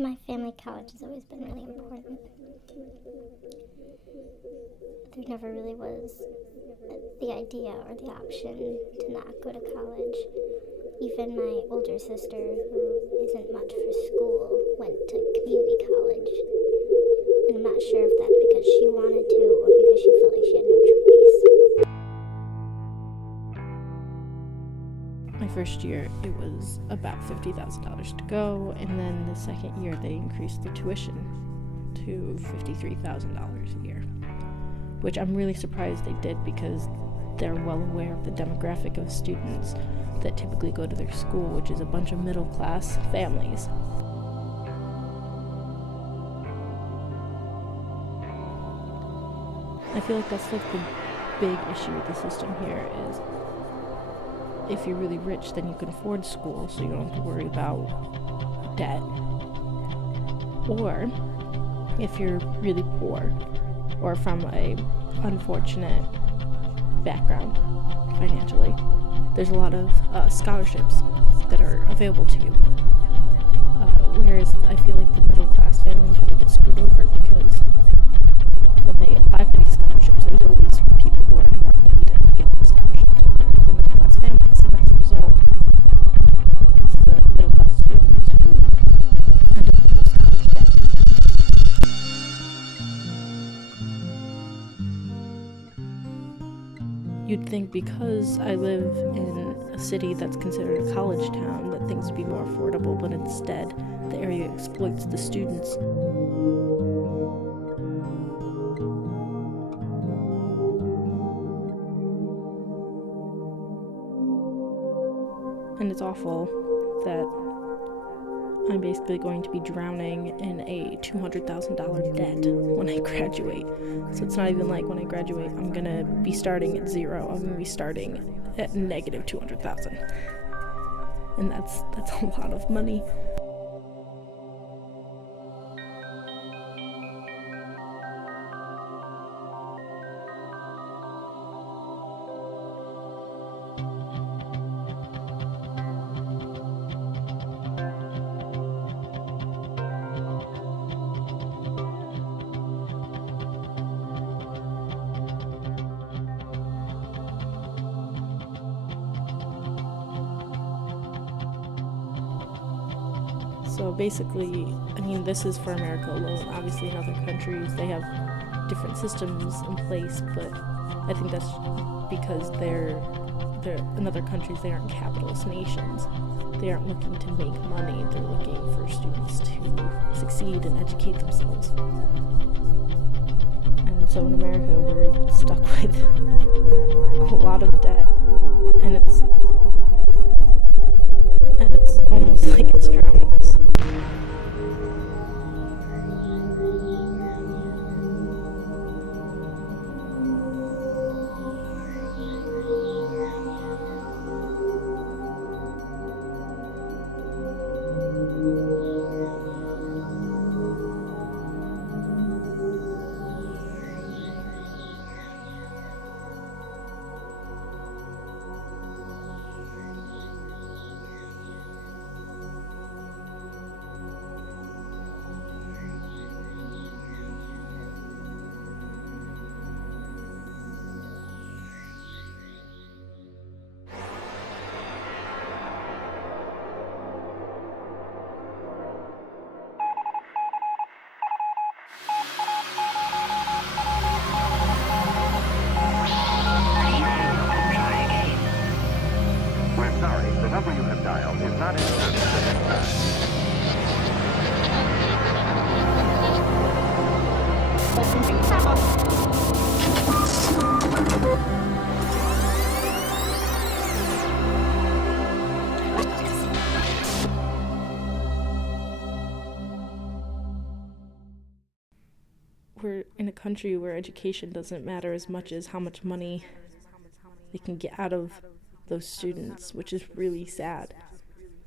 My family college has always been really important. There never really was the idea or the option to not go to college. Even my older sister, who isn't much for school, went to community college. And I'm not sure if that's because she wanted to or because she felt like she had no choice. My first year, it was about $50,000 to go, and then the second year, they increased the tuition to $53,000 a year, which I'm really surprised they did because they're well aware of the demographic of students that typically go to their school, which is a bunch of middle-class families. I feel like that's like the big issue with the system here is if you're really rich, then you can afford school, so you don't have to worry about debt. Or if you're really poor or from a unfortunate background financially, there's a lot of scholarships that are available to you. Whereas I feel like the middle class families really get screwed over because when they apply for these scholarships, there's always people who are earning more than them that get the scholarships over the middle class families, and as a result, it's the middle class students who end up with the most college debt. You'd think because I live in a city that's considered a college town that things would be more affordable, but instead the area exploits the students. And it's awful that I'm basically going to be drowning in a $200,000 debt when I graduate. So it's not even like when I graduate, I'm gonna be starting at zero. I'm gonna be starting at negative $200,000. And that's a lot of money. So basically, I mean, this is for America alone. Obviously, in other countries, they have different systems in place, but I think that's because they're in other countries, they aren't capitalist nations. They aren't looking to make money. They're looking for students to succeed and educate themselves. And so in America, we're stuck with a lot of debt, and it's almost like it's drowning us. We're in a country where education doesn't matter as much as how much money they can get out of those students, which is really sad.